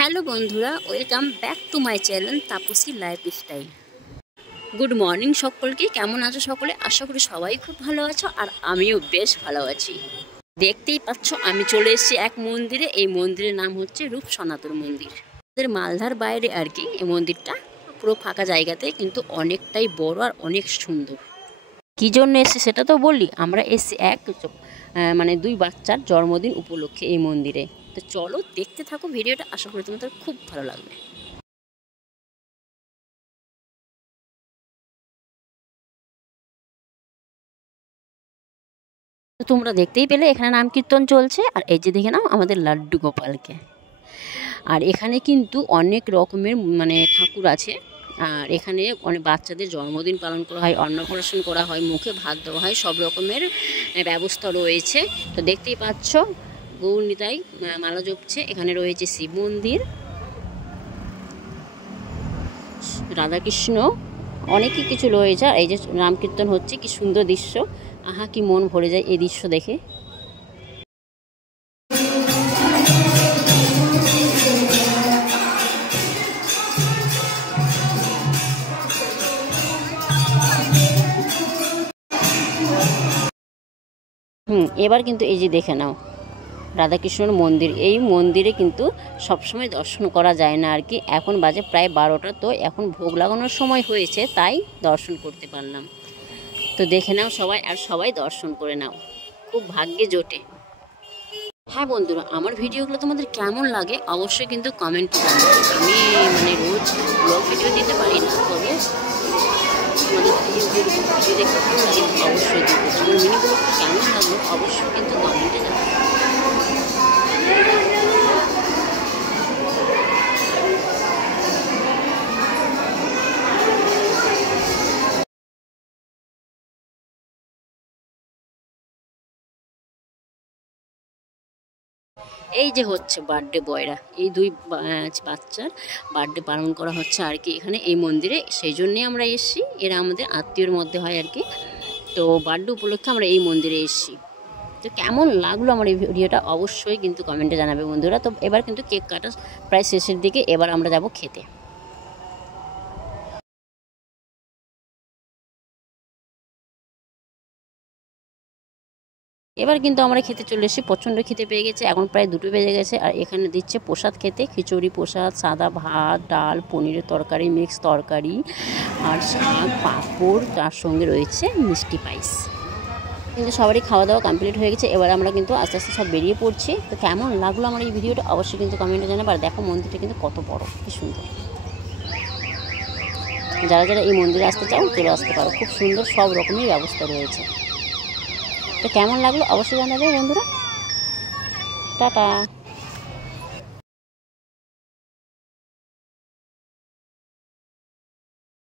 Hello বন্ধুরা, welcome back to my channel Tapasi lifestyle. Good morning সকলকে। কেমন আছো সকলে? আশা করি সবাই খুব ভালো আছো, আর আমিও বেশ ভালো আছি। দেখতেই পাচ্ছ আমি চলে এসেছি এক মন্দিরে। এই মন্দিরের নাম হচ্ছে রূপ সনাতন মন্দির। আমাদের মালদার বাইরে আর কি এই মন্দিরটা, পুরো ফাঁকা জায়গাতে, কিন্তু অনেকটাই বড় আর অনেক সুন্দর। কী জন্য এসেছি সেটা তো বললি। আমরা এসেছি দুই বাচ্চার জন্মদিন উপলক্ষে এই মন্দিরে। তো চলো দেখতে থাকো ভিডিওটা, আশা করি তোমাদের খুব ভালো লাগবে। তো তোমরা দেখতেই পেলে এখানে নাম কীর্তন চলছে, আর এই যে দেখে নাও আমাদের লাড্ডু গোপালকে। আর এখানে কিন্তু অনেক রকমের ঠাকুর আছে। আর এখানে অনেক বাচ্চাদের জন্মদিন পালন করা হয়, অন্নপ্রাশন করা হয়, মুখে ভাত দেওয়া হয়, সব রকমের ব্যবস্থা রয়েছে। তো দেখতেই পাচ্ছ গৌরনিতাই মালা জপছে। এখানে রয়েছে শিব মন্দির, রাধাকৃষ্ণ, অনেকই কিছু রয়েছে। আর এই যে নাম কীর্তন হচ্ছে, কি সুন্দর দৃশ্য। আহা, কি মন ভরে যায় এই দৃশ্য দেখে। এবার কিন্তু এই যে দেখে নাও রাধাকৃষ্ণর মন্দির। এই মন্দিরে কিন্তু সবসময় দর্শন করা যায় না আর কি। এখন বাজে প্রায় 12টা, তো এখন ভোগ লাগানোর সময় হয়েছে, তাই দর্শন করতে পারলাম। তো দেখে নাও সবাই, আর সবাই দর্শন করে নাও, খুব ভাগ্যে জোটে। হ্যাঁ বন্ধুরা, আমার ভিডিওগুলো তোমাদের কেমন লাগে অবশ্যই কিন্তু কমেন্টে জানাবে। আমি রোজ ব্লগ ভিডিও দিতে পারি না, তবে তোমাদের ভিডিও দেখতে ভালো লাগে অবশ্যই দিতে। আমার মিনি ব্লগটা কেমন লাগলো অবশ্যই কিন্তু কমেন্টে জানাবে। এই যে হচ্ছে বার্থডে বয়রা, এই দুই বাচ্চার বার্থডে পালন করা হচ্ছে আর কি এখানে এই মন্দিরে। সেই জন্যই আমরা এসেছি, এরা আমাদের আত্মীয়র মধ্যে হয় আর কি। তো বার্থডে উপলক্ষে আমরা এই মন্দিরে এসেছি। তো কেমন লাগলো আমার এই ভিডিওটা অবশ্যই কিন্তু কমেন্টে জানাবে বন্ধুরা। তো এবার কিন্তু কেক কাটা প্রায় শেষের দিকে, এবার আমরা যাব খেতে। এবার কিন্তু আমরা খেতে চলে এসেছি, প্রচণ্ড খেতে পেয়ে গেছে। এখন প্রায় 2টো বেজে গেছে, আর এখানে দিচ্ছে প্রসাদ খেতে, খিচুড়ি প্রসাদ, সাদা ভাত, ডাল, পনিরের তরকারি, মিক্স তরকারি, আর শাক, পাঁপড়, তার সঙ্গে রয়েছে মিষ্টি পায়েস। কিন্তু সবারই খাওয়া দাওয়া কমপ্লিট হয়ে গেছে। এবার আমরা কিন্তু আস্তে আস্তে সব বেরিয়ে পড়ছি। তো কেমন লাগলো আমার এই ভিডিওটা অবশ্যই কিন্তু কমেন্টে জানাবে। আর দেখো মন্দিরটা কিন্তু কত বড়, কি সুন্দর। যারা যারা এই মন্দিরে আসতে চাও চলে আসতে পারো, খুব সুন্দর, সব রকমের ব্যবস্থা রয়েছে। তো কেমন লাগলো অবশ্যই জানাবে বন্ধুরা। টাটা।